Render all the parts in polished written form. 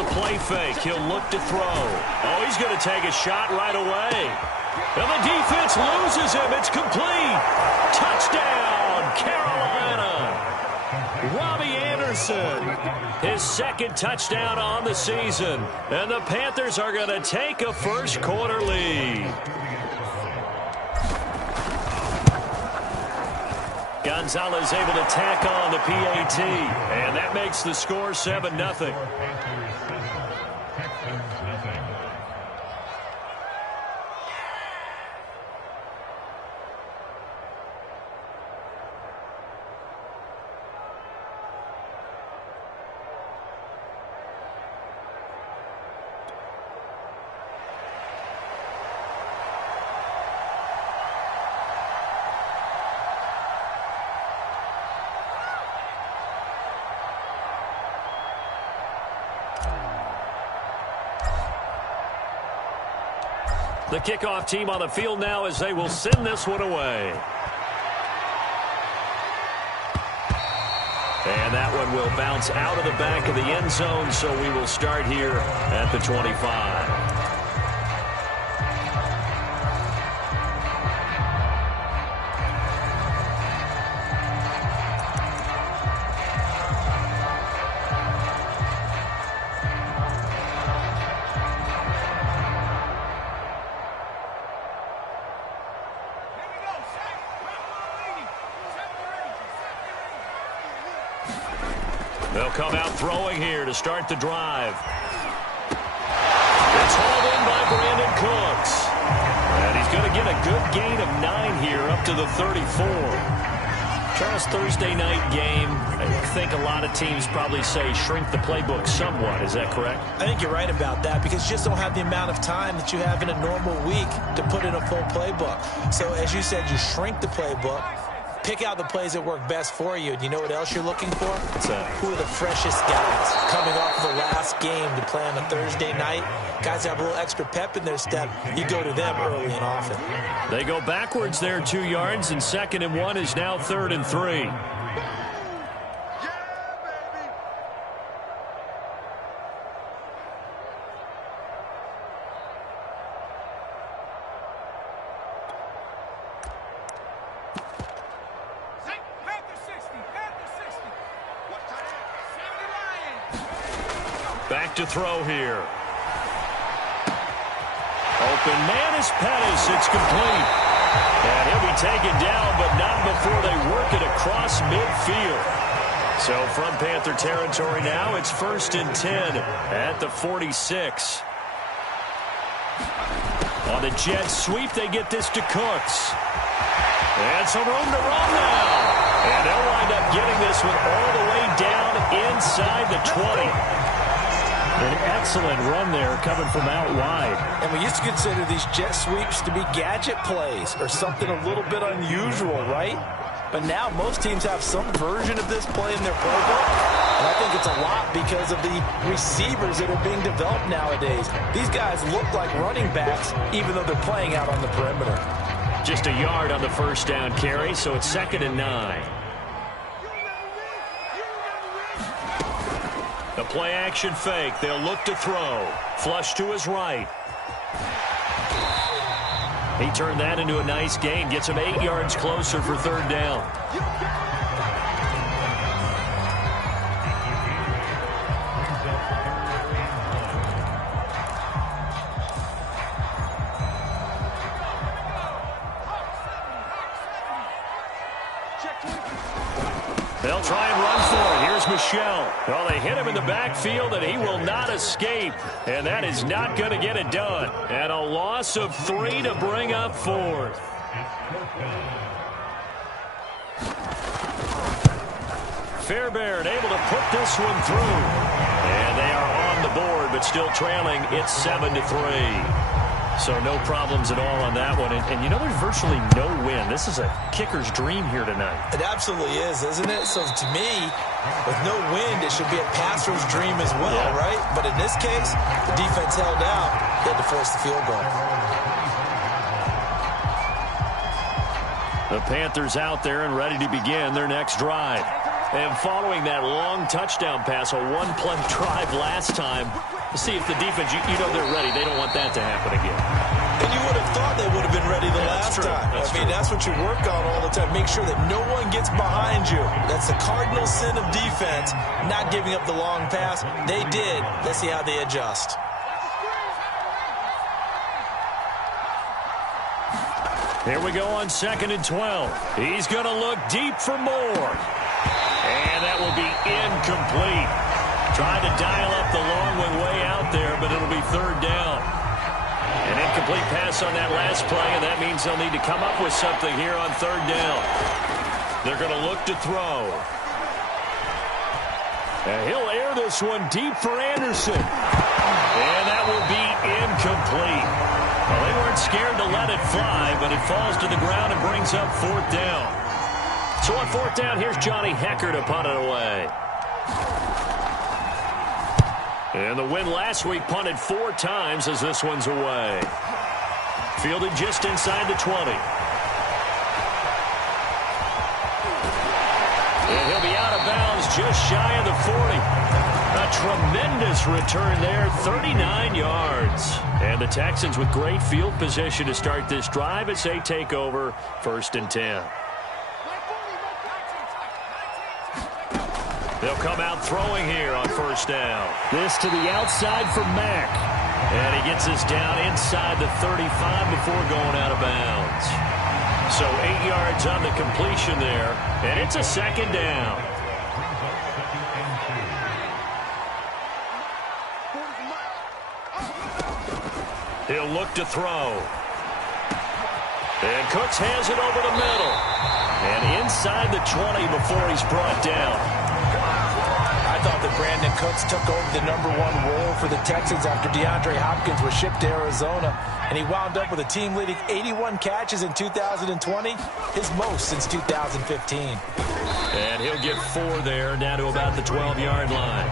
the play fake. He'll look to throw. Oh, he's going to take a shot right away. And the defense loses him. It's complete. Touchdown, Carolina. Robbie Anderson, his second touchdown on the season. And the Panthers are going to take a first quarter lead. Gonzalez able to tack on the PAT. And that makes the score 7-0. The kickoff team on the field now as they will send this one away. And that one will bounce out of the back of the end zone, so we will start here at the 25. They'll come out throwing here to start the drive. It's hauled in by Brandon Cooks. And he's going to get a good gain of 9 here up to the 34. Charles, Thursday night game, I think a lot of teams probably say shrink the playbook somewhat. Is that correct? I think you're right about that because you just don't have the amount of time that you have in a normal week to put in a full playbook. So as you said, you shrink the playbook. Pick out the plays that work best for you. And you know what else you're looking for? Who are the freshest guys coming off of the last game to play on a Thursday night? Guys have a little extra pep in their step. You go to them early and often. They go backwards there 2 yards, and 2nd and 1 is now 3rd and 3. Back to throw here. Open man is Pettis. It's complete. And he'll be taken down, but not before they work it across midfield. So from Panther territory now, it's 1st and 10 at the 46. On the jet sweep, they get this to Cooks. And some room to run now. And they'll wind up getting this one all the way down inside the 20. An excellent run there coming from out wide. And we used to consider these jet sweeps to be gadget plays or something a little bit unusual, right? But now most teams have some version of this play in their playbook. And I think it's a lot because of the receivers that are being developed nowadays. These guys look like running backs even though they're playing out on the perimeter. Just a yard on the first down carry, so it's 2nd and 9. The play action fake. They'll look to throw. Flush to his right. He turned that into a nice gain. Gets him 8 yards closer for 3rd down. They'll try and run for it. Here's Michelle. Well, they hit him in the backfield, and he will not escape. And that is not going to get it done. And a loss of 3 to bring up 4th. Fairbairn able to put this one through. And they are on the board, but still trailing. It's 7-3. So no problems at all on that one. And you know, there's virtually no wind. This is a kicker's dream here tonight. It absolutely is, isn't it? So to me, with no wind, it should be a passer's dream as well, right? But in this case, the defense held out. They had to force the field goal. The Panthers out there and ready to begin their next drive. And following that long touchdown pass, a one-play drive last time, to see if the defense, you know they're ready. They don't want that to happen again. And you would have thought they would have been ready the last time. That's what you work on all the time. Make sure that no one gets behind you. That's the cardinal sin of defense, not giving up the long pass. They did. Let's see how they adjust. Here we go on 2nd and 12. He's going to look deep for more. And that will be incomplete. Trying to dial up the long one way out there, but it'll be 3rd down. An incomplete pass on that last play, and that means they'll need to come up with something here on 3rd down. They're going to look to throw. And he'll air this one deep for Anderson. And that will be incomplete. Well, they weren't scared to let it fly, but it falls to the ground and brings up 4th down. So on 4th down, here's Johnny Hecker to punt it away. And the win last week punted 4 times as this one's away. Fielded just inside the 20. And he'll be out of bounds just shy of the 40. A tremendous return there, 39 yards. And the Texans with great field position to start this drive as they take over 1st and 10. They'll come out throwing here on 1st down. This to the outside for Mack. And he gets us down inside the 35 before going out of bounds. So 8 yards on the completion there. And it's a 2nd down. He'll look to throw. And Cooks has it over the middle. And inside the 20 before he's brought down. I thought that Brandon Cooks took over the #1 role for the Texans after DeAndre Hopkins was shipped to Arizona, and he wound up with a team-leading 81 catches in 2020, his most since 2015. And he'll get 4 there, down to about the 12-yard line.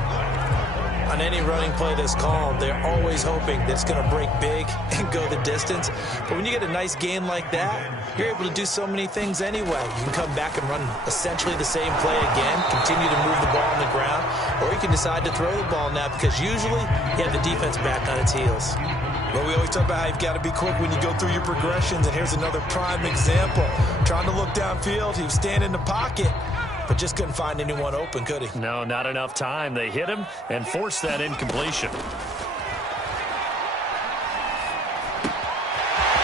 On any running play that's called, they're always hoping that it's going to break big and go the distance. But when you get a nice game like that, you're able to do so many things anyway. You can come back and run essentially the same play again, continue to move the ball on the ground, or you can decide to throw the ball now because usually you have the defense back on its heels. Well, we always talk about how you've got to be quick when you go through your progressions, and here's another prime example. Trying to look downfield, he was standing in the pocket, but just couldn't find anyone open, could he? No, not enough time. They hit him and forced that incompletion.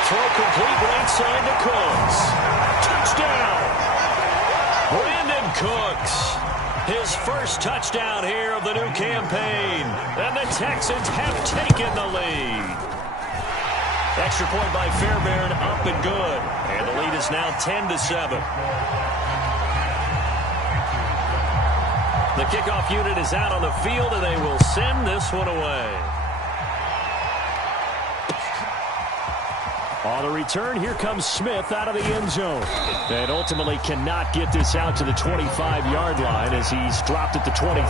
Throw complete right side to Cooks. Touchdown! Brandon Cooks. His first touchdown here of the new campaign. And the Texans have taken the lead. Extra point by Fairbairn, up and good. And the lead is now 10-7. The kickoff unit is out on the field, and they will send this one away. On the return, here comes Smith out of the end zone. And ultimately cannot get this out to the 25-yard line as he's dropped at the 23.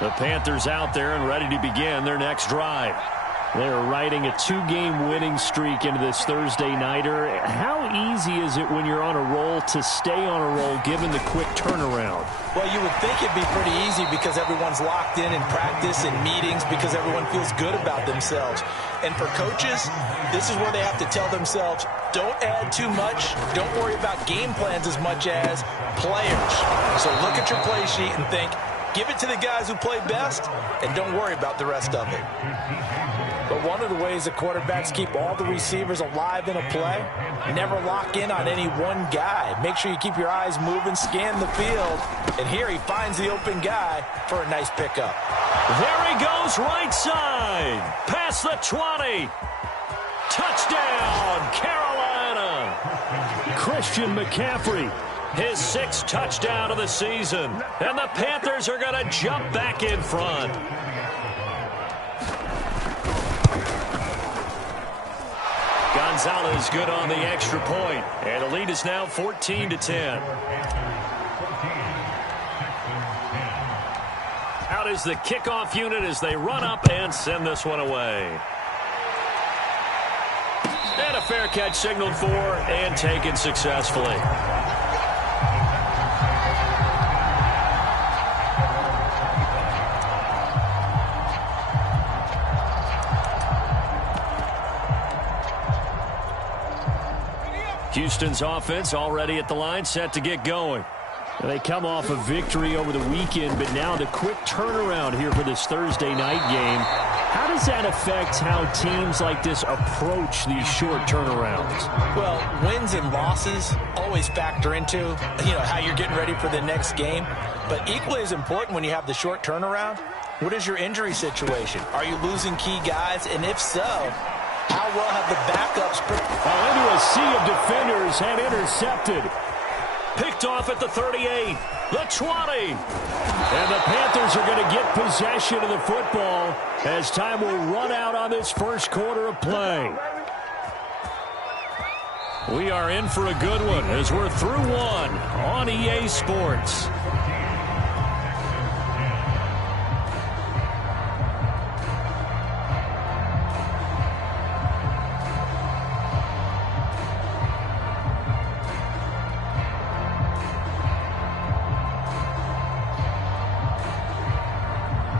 The Panthers out there and ready to begin their next drive. They're riding a 2-game winning streak into this Thursday nighter. How easy is it when you're on a roll to stay on a roll given the quick turnaround? Well, you would think it'd be pretty easy because everyone's locked in practice and meetings because everyone feels good about themselves. And for coaches, this is where they have to tell themselves, don't add too much. Don't worry about game plans as much as players. So look at your play sheet and think, give it to the guys who play best and don't worry about the rest of it. But one of the ways that quarterbacks keep all the receivers alive in a play, never lock in on any one guy. Make sure you keep your eyes moving, scan the field, and here he finds the open guy for a nice pickup. There he goes right side, past the 20. Touchdown, Carolina. Christian McCaffrey, his 6th touchdown of the season, and the Panthers are going to jump back in front. Gonzalez good on the extra point, and the lead is now 14-10. Out is the kickoff unit as they run up and send this one away. And a fair catch signaled for and taken successfully. Houston's offense already at the line, set to get going. They come off a victory over the weekend, but now the quick turnaround here for this Thursday night game. How does that affect how teams like this approach these short turnarounds? Well, wins and losses always factor into, how you're getting ready for the next game. But equally as important when you have the short turnaround, what is your injury situation? Are you losing key guys? And if so, how well have the backups prepared? Into a sea of defenders and intercepted. Picked off at the 38, the 20. And the Panthers are going to get possession of the football as time will run out on this first quarter of play. We are in for a good one as we're through one on EA Sports.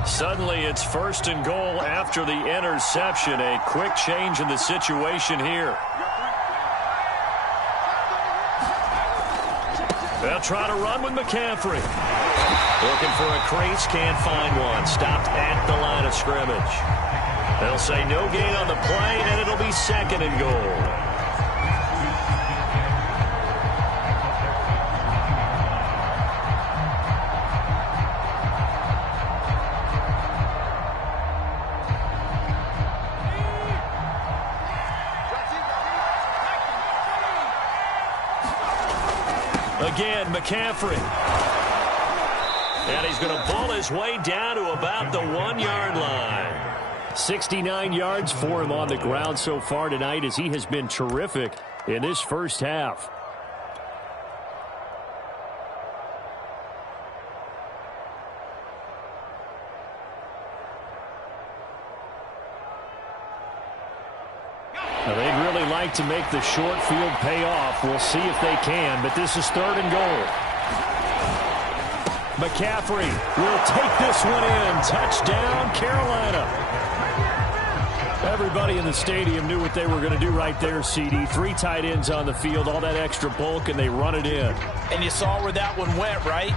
Suddenly, it's first and goal after the interception. A quick change in the situation here. They'll try to run with McCaffrey. Looking for a crease, can't find one. Stopped at the line of scrimmage. They'll say no gain on the play, and it'll be second and goal. Again, McCaffrey. And he's going to pull his way down to about the 1-yard line. 69 yards for him on the ground so far tonight as he has been terrific in this first half. They'd really like to make the short field pay off. We'll see if they can, but this is third and goal. McCaffrey will take this one in. Touchdown, Carolina. Everybody in the stadium knew what they were going to do right there, CD. 3 tight ends on the field, all that extra bulk, and they run it in. And you saw where that one went, right?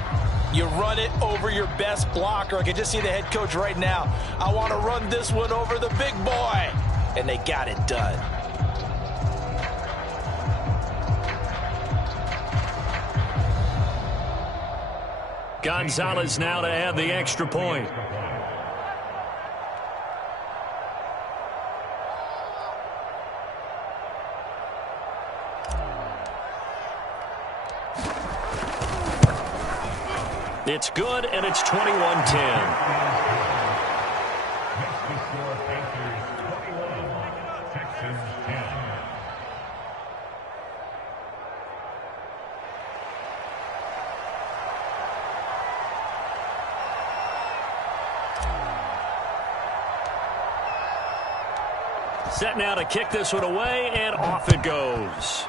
You run it over your best blocker. I can just see the head coach right now. I want to run this one over the big boy. And they got it done. Gonzalez now to add the extra point. It's good, and it's 21-10. Set now to kick this one away, and off it goes.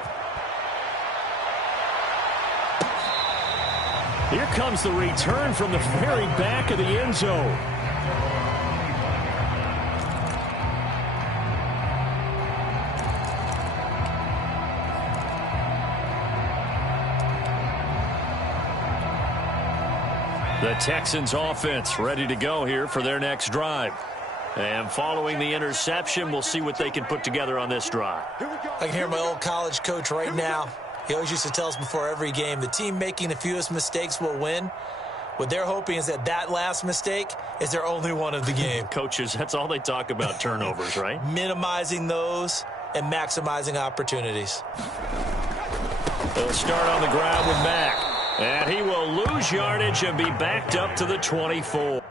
Here comes the return from the very back of the end zone. The Texans offense ready to go here for their next drive. And following the interception, we'll see what they can put together on this drive. I can hear my old college coach right now. He always used to tell us before every game, the team making the fewest mistakes will win. What they're hoping is that last mistake is their only one of the game. Coaches, that's all they talk about, turnovers, right? Minimizing those and maximizing opportunities. They'll start on the ground with Mack. And he will lose yardage and be backed up to the 24.